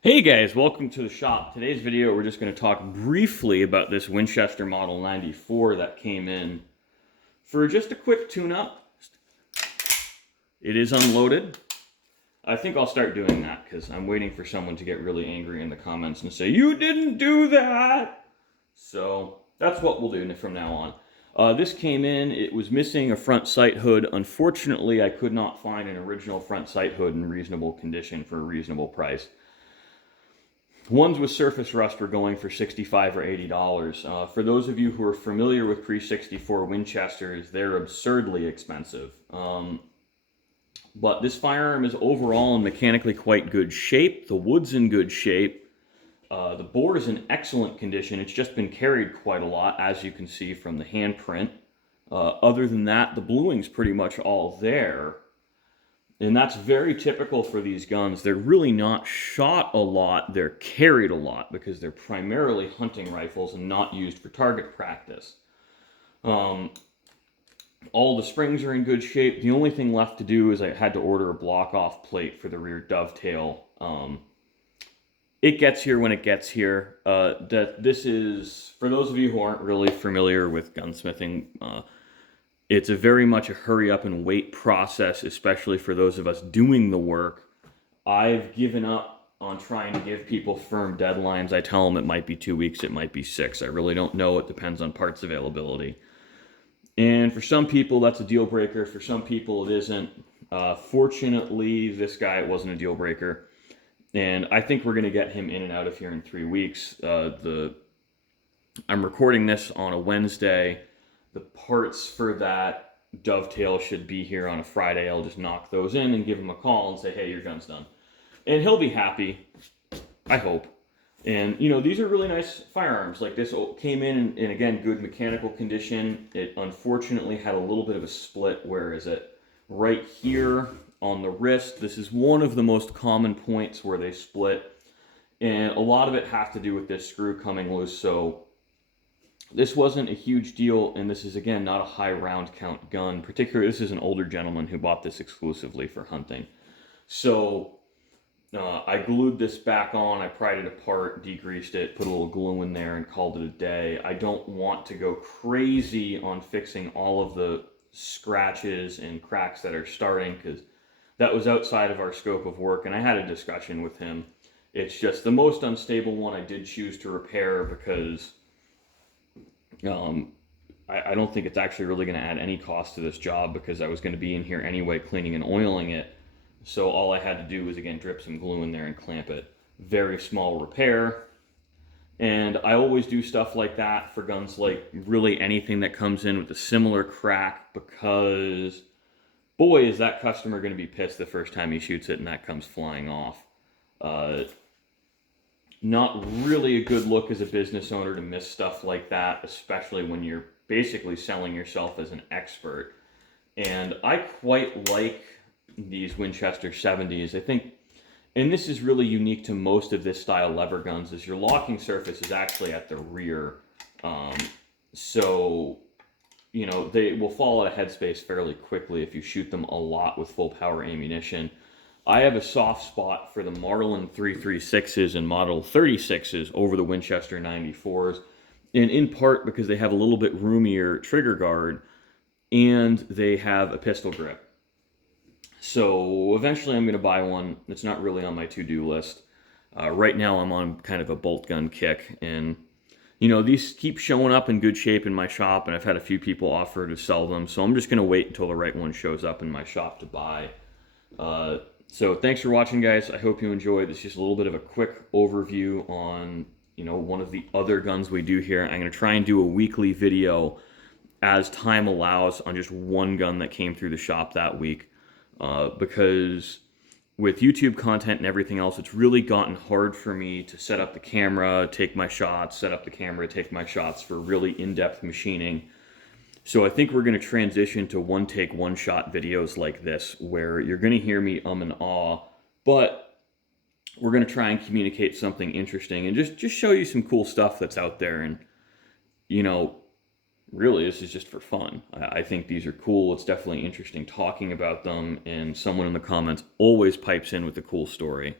Hey guys, welcome to the shop. Today's video we're just going to talk briefly about this Winchester Model 94 that came in for just a quick tune-up. It is unloaded. I think I'll start doing that because I'm waiting for someone to get really angry in the comments and say, "You didn't do that!" So that's what we'll do from now on. This came in, it was missing a front sight hood. Unfortunately, I could not find an original front sight hood in reasonable condition for a reasonable price. Ones with surface rust were going for $65 or $80. For those of you who are familiar with pre-64 Winchesters, they're absurdly expensive. But this firearm is overall in mechanically quite good shape. The wood's in good shape. The bore is in excellent condition. It's just been carried quite a lot, as you can see from the handprint. Other than that, the bluing's pretty much all there. And that's very typical for these guns. They're really not shot a lot, they're carried a lot because they're primarily hunting rifles and not used for target practice. All the springs are in good shape. The only thing left to do is I had to order a block-off plate for the rear dovetail. It gets here when it gets here. This is, for those of you who aren't really familiar with gunsmithing, it's a very much a hurry up and wait process, especially for those of us doing the work. I've given up on trying to give people firm deadlines. I tell them it might be 2 weeks, it might be 6. I really don't know. It depends on parts availability. And for some people, that's a deal breaker. For some people, it isn't. Fortunately, this guy, it wasn't a deal breaker. And I think we're going to get him in and out of here in 3 weeks. I'm recording this on a Wednesday. The parts for that dovetail should be here on a Friday. I'll just knock those in and give him a call and say, "Hey, your gun's done." And he'll be happy, I hope. And, you know, these are really nice firearms. Like this came in again, good mechanical condition. It unfortunately had a little bit of a split. Where is it? Right here on the wrist. This is one of the most common points where they split. And a lot of it has to do with this screw coming loose. So this wasn't a huge deal, and this is, again, not a high round count gun. Particularly, this is an older gentleman who bought this exclusively for hunting. So I glued this back on, I pried it apart, degreased it, put a little glue in there, and called it a day. I don't want to go crazy on fixing all of the scratches and cracks that are starting, because that was outside of our scope of work, and I had a discussion with him. It's just the most unstable one I did choose to repair because I don't think it's actually really going to add any cost to this job because I was going to be in here anyway cleaning and oiling it. So all I had to do was, again, drip some glue in there and clamp it. Very small repair. And I always do stuff like that for guns, like really anything that comes in with a similar crack, because boy, is that customer going to be pissed the first time he shoots it and that comes flying off. Not really a good look as a business owner to miss stuff like that, especially when you're basically selling yourself as an expert. And I quite like these Winchester 70s. I think, and this is really unique to most of this style lever guns, is your locking surface is actually at the rear. So, you know, they will fall out of headspace fairly quickly if you shoot them a lot with full power ammunition. I have a soft spot for the Marlin 336s and Model 36s over the Winchester 94s, and in part because they have a little bit roomier trigger guard and they have a pistol grip. So eventually I'm going to buy one. It's not really on my to-do list. Right now I'm on kind of a bolt gun kick, and you know, these keep showing up in good shape in my shop, and I've had a few people offer to sell them, so I'm just going to wait until the right one shows up in my shop to buy. So thanks for watching, guys. I hope you enjoyed. This is just a little bit of a quick overview on, you know, one of the other guns we do here. I'm going to try and do a weekly video as time allows on just one gun that came through the shop that week. Because with YouTube content and everything else, it's really gotten hard for me to set up the camera, take my shots, set up the camera, take my shots for really in-depth machining. So I think we're going to transition to one-take, one-shot videos like this, where you're going to hear me and ah, but we're going to try and communicate something interesting and just show you some cool stuff that's out there. And, you know, really, this is just for fun. I think these are cool. It's definitely interesting talking about them, and someone in the comments always pipes in with a cool story.